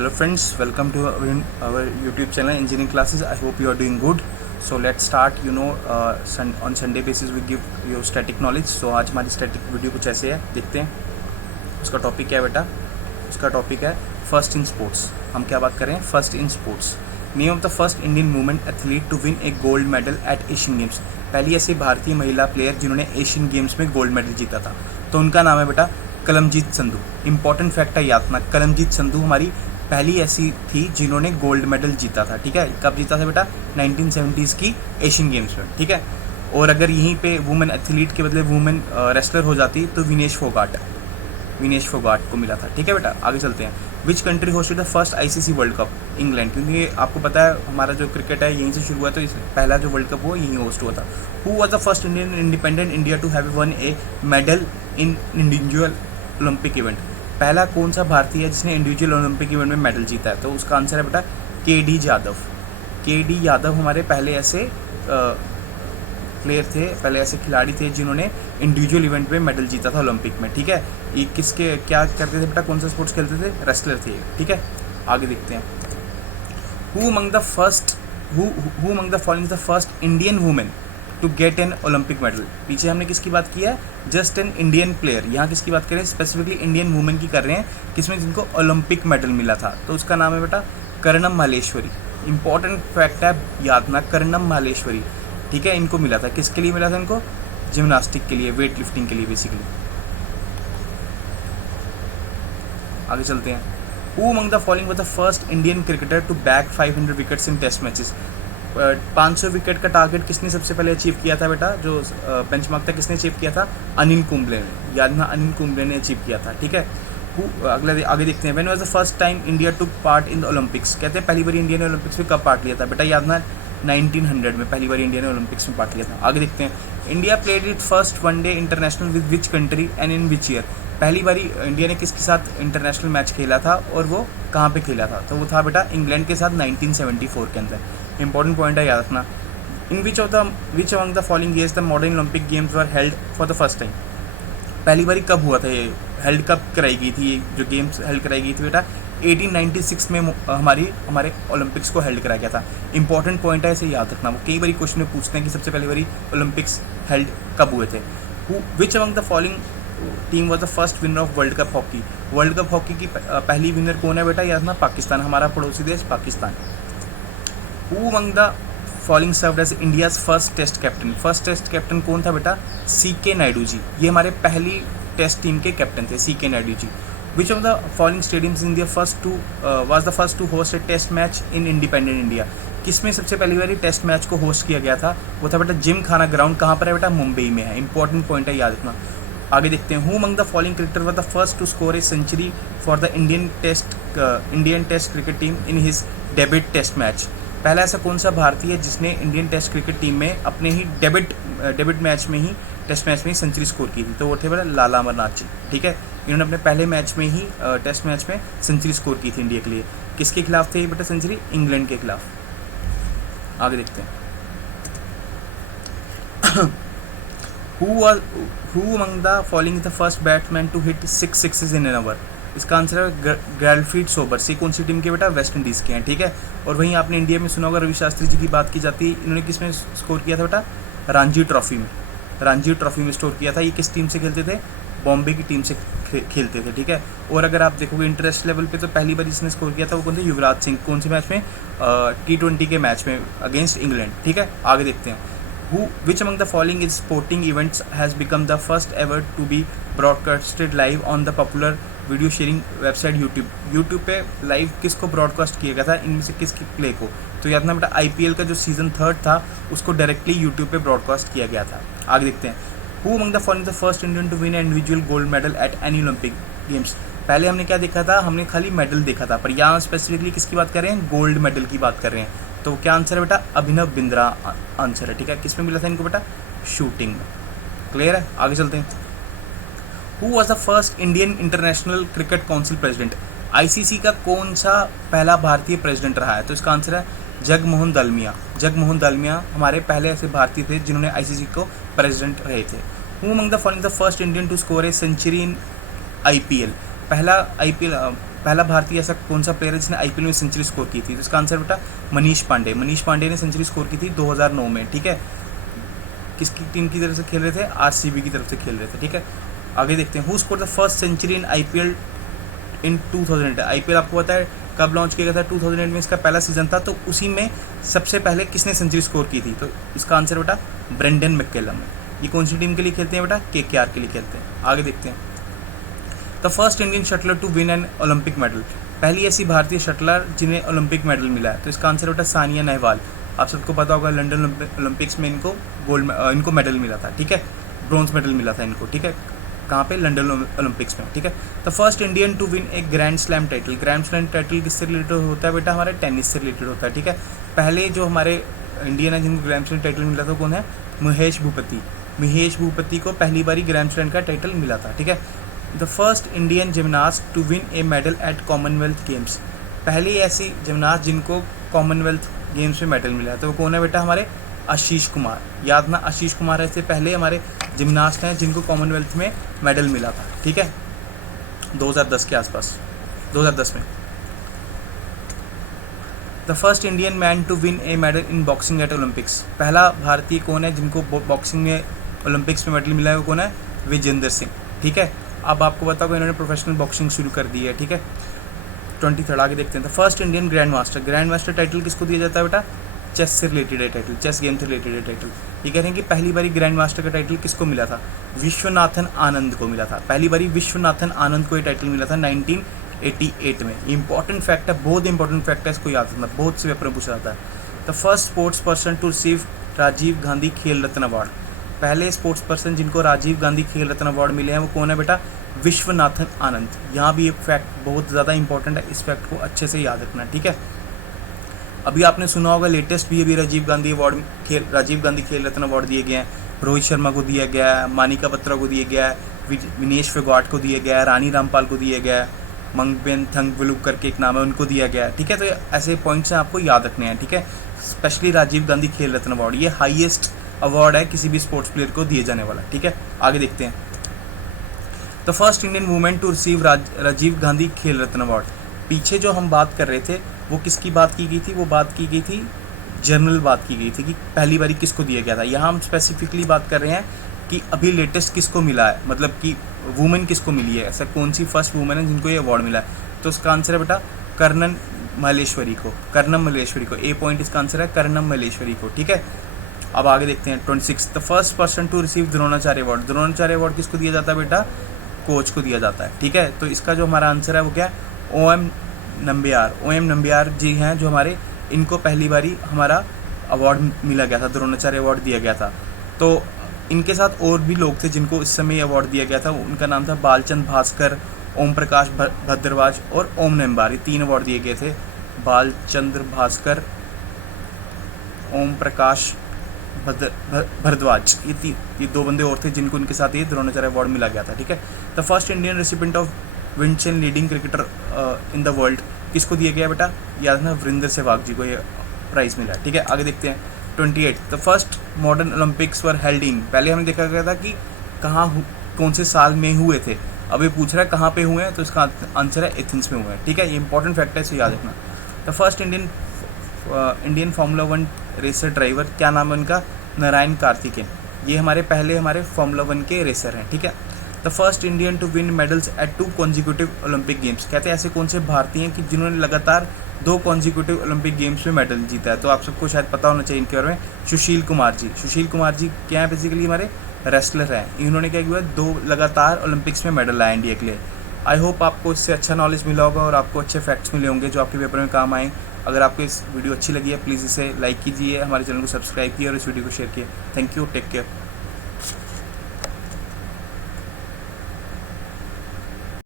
Hello friends, welcome to our YouTube channel Engineering Classes. I hope you are doing good. So let's start. On Sunday basis we give you static knowledge. So आज हमारी static video कुछ ऐसे है, देखते हैं. उसका topic क्या है बेटा? उसका टॉपिक है फर्स्ट इन स्पोर्ट्स. हम क्या बात कर रहे हैं? First in sports. Name of the first Indian women athlete to win a gold medal at Asian games. पहली ऐसी भारतीय महिला प्लेयर जिन्होंने एशियन गेम्स में गोल्ड मेडल जीता था, तो उनका नाम है बेटा कलमजीत संधू. इंपॉर्टेंट फैक्ट है याद रखना, कलमजीत संधू हमारी पहली ऐसी थी जिन्होंने गोल्ड मेडल जीता था. ठीक है, कब जीता था बेटा? 1970s की एशियन गेम्स में. ठीक है, और अगर यहीं पे वुमेन एथलीट के बदले वुमेन रेसलर हो जाती तो विनेश फोगाट को मिला था. ठीक है बेटा, आगे चलते हैं. Which country hosted the first ICC world cup? England, क्योंकि आपको पता है हमारा जो क्रिकेट है यहीं से शुरू हुआ, तो पहला जो वर्ल्ड कप हुआ यहीं होस्ट हुआ था. Who was the first Indian independent India to have won a medal in individual Olympic event? पहला कौन सा भारतीय है जिसने इंडिविजुअल ओलंपिक इवेंट में मेडल जीता है? तो उसका आंसर है बेटा के डी यादव हमारे पहले ऐसे प्लेयर थे, पहले ऐसे खिलाड़ी थे जिन्होंने इंडिविजुअल इवेंट में मेडल जीता था ओलंपिक में. ठीक है, ये किसके क्या करते थे बेटा? कौन सा स्पोर्ट्स खेलते थे? रेसलर थे. ठीक है, आगे देखते हैं. Who among the following the first Indian women to get an Olympic medal? पीछे हमने किसकी बात की है? Just an Indian player. यहाँ किसकी बात करें? स्पेसिफिकली इंडियन वुमेन की कर रहे हैं, किसमें जिनको ओलंपिक मेडल मिला था. तो उसका नाम है बेटा कर्णम मालेश्वरी. इंपॉर्टेंट फैक्ट है याद रखना, कर्णम मालेश्वरी. ठीक है, इनको मिला था. किसके लिए मिला था? इनको जिम्नास्टिक के लिए, वेट लिफ्टिंग के लिए बेसिकली. आगे चलते हैं. Who among the following was the first Indian cricketer to bag 500 wickets in test matches? 500 wicket का टारगेट किसने सबसे पहले अचीव किया था बेटा? जो बेंचमार्क था किसने अचीव किया था? अनिल कुंबले ने. याद ना, अनिल कुंबले ने अचीव किया था. ठीक है, आगे देखते हैं. When was the first time India took part in the Olympics? कहते हैं पहली बार इंडिया ने ओलंपिक्स में कब पार्ट लिया था बेटा? याद ना, 1900 में पहली बार इंडिया ने ओलंपिक्स में पार्ट लिया था. आगे देखते हैं. India played it first one day international with which country and in which year? पहली बारी इंडिया ने किसके साथ इंटरनेशनल मैच खेला था और वो कहाँ पे खेला था? तो वो था बेटा इंग्लैंड के साथ 1974 के अंदर. इंपॉर्टेंट पॉइंट है, याद रखना. In which among the following years the modern Olympic games were held for the first time? पहली बारी कब हुआ था ये? हेल्ड कब कराई गई थी? ये जो गेम्स हेल्ड कराई गई थी बेटा 1896 में हमारे ओलंपिक्स को हेल्ड कराया गया था. इंपॉर्टेंट पॉइंट है, इसे याद रखना. वो कई बारी क्वेश्चन में पूछते हैं कि सबसे पहली बारी ओलंपिक्स हेल्ड कब हुए थे. विच among the following team was the first winner of world cup hockey? World cup hockey की पहली विनर कौन है बेटा? याद रखना, पाकिस्तान, हमारा पड़ोसी देश Pakistan. Who among the following served as India's first test captain? First test captain कौन था बेटा? CK नायडू जी. ये हमारे पहली टेस्ट टीम के कैप्टन थे, CK Naidu ji. Which of the following stadiums in the was the first to host a test match in independent India? किसमें सबसे पहली बार टेस्ट मैच को होस्ट किया गया था? वो था बेटा जिम खाना ग्राउंड. कहाँ पर है बेटा? मुंबई में है. इंपॉर्टेंट पॉइंट है, याद रखना. आगे देखते हैं. Who among the following cricketer was the first to score a century for the Indian test cricket team in his debut test match? पहला ऐसा कौन सा भारतीय है जिसने इंडियन टेस्ट क्रिकेट टीम में अपने ही डेब्यूट मैच में ही टेस्ट मैच में ही सेंचुरी स्कोर की थी? तो वो थे बेटा लाला अमरनाथ जी. ठीक है, इन्होंने अपने पहले मैच में ही टेस्ट मैच में सेंचुरी स्कोर की थी इंडिया के लिए. किसके खिलाफ थे बेटा सेंचुरी? इंग्लैंड के खिलाफ. आगे देखते हैं. Who among the following the first batsman to hit 6 sixes in an over? इसका आंसर है गैलफ्रीड सोबर्स. ये कौन सी टीम के बेटा? वेस्ट इंडीज़ के हैं. ठीक है, और वहीं आपने इंडिया में सुना होगा रवि शास्त्री जी की बात की जाती है. इन्होंने किस में स्कोर किया था बेटा? रणजी ट्रॉफी में स्कोर किया था. ये किस टीम से खेलते थे? बॉम्बे की टीम से खेलते थे. ठीक है, और अगर आप देखोगे इंटरनेशनल लेवल पे तो पहली बार जिसने स्कोर किया था वो कौन थे? युवराज सिंह. कौन से मैच में? T20 के मैच में अगेंस्ट इंग्लैंड. ठीक है, आगे देखते हैं. Which among the following is sporting events has become the first ever to be broadcasted live on the popular video sharing website YouTube पे लाइव किसको ब्रॉडकास्ट किया गया था? इनमें से किसकी प्ले को? तो याद ना बेटा IPL का जो सीजन 3 था उसको डायरेक्टली यूट्यूब पे ब्रॉडकास्ट किया गया था. आगे देखते हैं. Who among the following the first Indian to win individual gold medal at any Olympic games? पहले हमने क्या देखा था? हमने खाली मेडल देखा था, पर यहाँ स्पेसिफिकली किसकी बात कर रहे हैं? गोल्ड मेडल की बात कर रहे हैं. तो क्या आंसर है बेटा? अभिनव बिंद्रा आंसर है. ठीक है, किस में मिला था इनको बेटा? शूटिंग में. क्लियर है, आगे चलते हैं. Who was the first Indian international cricket council president? ICC का कौन सा पहला भारतीय प्रेसिडेंट रहा है? तो इसका आंसर है जगमोहन दलमिया हमारे पहले ऐसे भारतीय थे जिन्होंने ICC को प्रेसिडेंट रहे थे. Who among the following the first Indian to score a century in IPL? पहला IPL पहला भारतीय ऐसा कौन सा प्लेयर है जिसने आईपीएल में सेंचुरी स्कोर की थी? तो इसका आंसर बेटा मनीष पांडे। मनीष पांडे ने सेंचुरी स्कोर की थी 2009 में, ठीक है। किसकी टीम की तरफ से खेल रहे थे? आरसीबी की तरफ से खेल रहे थे, ठीक है। आगे देखते हैं, who scored the first century in IPL in 2008? IPL आपको पता है कब लॉन्च किया गया था? 2008 में इसका पहला सीजन था, तो उसी में सबसे पहले किसने सेंचुरी स्कोर की थी? तो इसका आंसर बेटा ब्रेंडन मैककलम है। ये कौन सी टीम के लिए खेलते हैं बेटा? केकेआर के लिए खेलते हैं। आगे देखते हैं, the first Indian shuttler to win an Olympic medal. पहली ऐसी भारतीय शटलर जिन्हें ओलंपिक मेडल मिला है, तो इसका आंसर बेटा सानिया नेहवाल। आप सबको पता होगा लंदन ओलंपिक्स में इनको मेडल मिला था, ठीक है, ब्रॉन्ज मेडल मिला था इनको, ठीक है। कहाँ पे? लंदन ओलंपिक्स में, ठीक है। The first Indian to win a grand slam title. Grand slam title किससे रिलेटेड होता है बेटा? हमारे टेनिस से रिलेटेड होता है, ठीक है। पहले जो हमारे इंडियन है जिनको ग्रैंड स्लैम टाइटल मिला था कौन है? महेश भूपति। महेश भूपति को पहली बारी ग्रैंड स्लैम का टाइटल मिला था, ठीक है। The first Indian gymnast to win a medal at Commonwealth games. पहली ऐसी जिमनास्ट जिनको कॉमनवेल्थ गेम्स में मेडल मिला है, तो वो कौन है बेटा? हमारे आशीष कुमार। याद ना, आशीष कुमार ऐसे पहले हमारे जिमनास्ट हैं जिनको कॉमनवेल्थ में मेडल मिला था, ठीक है, 2010 के आसपास, 2010 में। The first Indian man to win a medal in boxing at Olympics. पहला भारतीय कौन है जिनको बॉक्सिंग में ओलंपिक्स में मेडल मिला है? वो कौन है? विजेंद्र सिंह, ठीक है। अब आपको पता होगा इन्होंने प्रोफेशनल बॉक्सिंग शुरू कर दी है, ठीक है। 23 आगे देखते हैं, the first Indian grand master. Grand master title किसको दिया जाता है बेटा? चेस से रिलेटेड है टाइटल, चेस गेम से रिलेटेड है टाइटल। ये कह रहे हैं कि पहली बारी ग्रैंड मास्टर का टाइटल किसको मिला था? विश्वनाथन आनंद को मिला था। पहली बारी विश्वनाथन आनंद को ये टाइटल मिला था 1988 में। इंपॉर्टेंट फैक्ट है, बहुत इंपॉर्टेंट फैक्ट है, इसको याद रखना, बहुत से पेपर में पूछा जाता है। The first sports person to receive Rajiv Gandhi Khel Ratna award. पहले स्पोर्ट्स पर्सन जिनको राजीव गांधी खेल रत्न अवार्ड मिले हैं वो कौन है बेटा? विश्वनाथन आनंद। यहाँ भी एक फैक्ट बहुत ज़्यादा इंपॉर्टेंट है, इस फैक्ट को अच्छे से याद रखना, ठीक है। अभी आपने सुना होगा लेटेस्ट भी अभी राजीव गांधी खेल रत्न अवार्ड दिए गए हैं। रोहित शर्मा को दिया गया है, मानिका बत्रा को दिया गया है, विनेश फोगाट को दिया गया है, रानी रामपाल को दिया गया है, मंगबेन थंगवलुक करके एक नाम है उनको दिया गया है, ठीक है। तो ऐसे पॉइंट्स हैं आपको याद रखने हैं, ठीक है। स्पेशली राजीव गांधी खेल रत्न अवार्ड ये हाईएस्ट अवार्ड है किसी भी स्पोर्ट्स प्लेयर को दिए जाने वाला, ठीक है। आगे देखते हैं, the first Indian women to receive Rajiv Gandhi Khel Ratna award. पीछे जो हम बात कर रहे थे वो किसकी बात की गई थी? वो बात की गई थी, जनरल बात की गई थी कि पहली बारी किसको दिया गया था। यहाँ हम स्पेसिफिकली बात कर रहे हैं कि अभी लेटेस्ट किसको मिला है, मतलब कि वुमेन किसको मिली है, ऐसा कौन सी फर्स्ट वुमेन है जिनको ये अवार्ड मिला है। तो उसका आंसर है बेटा कर्णम मल्लेश्वरी को। ए पॉइंट इसका आंसर है कर्णम मल्लेश्वरी को, ठीक है। अब आगे देखते हैं 26, the first person to receive Dronacharya award. Dronacharya award किसको दिया जाता है बेटा? कोच को दिया जाता है, ठीक है। तो इसका जो हमारा आंसर है वो क्या है? ओएम नंबियार जी हैं जो हमारे, इनको पहली बारी हमारा अवार्ड मिला गया था, द्रोणाचार्य अवार्ड दिया गया था। तो इनके साथ और भी लोग थे जिनको इस समय ये अवार्ड दिया गया था, उनका नाम था बालचंद भास्कर, ओम प्रकाश भद्रवाज और ओम नंबियार। ये 3 अवार्ड दिए गए थे, बालचंद्र भास्कर, ओम प्रकाश भरद्वाज, ये 2 बंदे और थे जिनको इनके साथ ये द्रोणाचार्य अवार्ड मिला गया था, ठीक है। The first Indian recipient of Wisden leading cricketer in the world किसको दिया गया बेटा? याद है ना, वीरेंद्र सहवाग जी को ये प्राइज मिला, ठीक है। आगे देखते हैं 28, the first modern Olympics were held in. पहले हमने देखा गया था कि कौन से साल में हुए थे, अब ये पूछ रहा है कहाँ पे हुए हैं, तो इसका आंसर है एथेंस में हुए हैं, ठीक है। ये इंपॉर्टेंट फैक्ट है, इसे याद रखना। The first Indian formula 1 racer driver, क्या नाम है उनका? नारायण कार्तिकेयन। ये हमारे फार्मूला 1 के रेसर हैं, ठीक है। The first Indian to win medals at 2 consecutive Olympic games. कहते हैं ऐसे कौन से भारतीय हैं कि जिन्होंने लगातार 2 कॉन्जिक्यूटिव ओलंपिक गेम्स में मेडल जीता है। तो आप सबको शायद पता होना चाहिए इनके बारे में, सुशील कुमार जी क्या है? बेसिकली हमारे रेसलर हैं। इन्होंने क्या किया? 2 लगातार ओलंपिक्स में मेडल लाया इंडिया के लिए। आई होप आपको इससे अच्छा नॉलेज मिला होगा और आपको अच्छे फैक्ट्स मिले होंगे जो आपके पेपर में काम आए। अगर आपको इस वीडियो अच्छी लगी है प्लीज़ इसे लाइक कीजिए, हमारे चैनल को सब्सक्राइब कीजिए और इस वीडियो को शेयर कीजिए। Thank you, take care.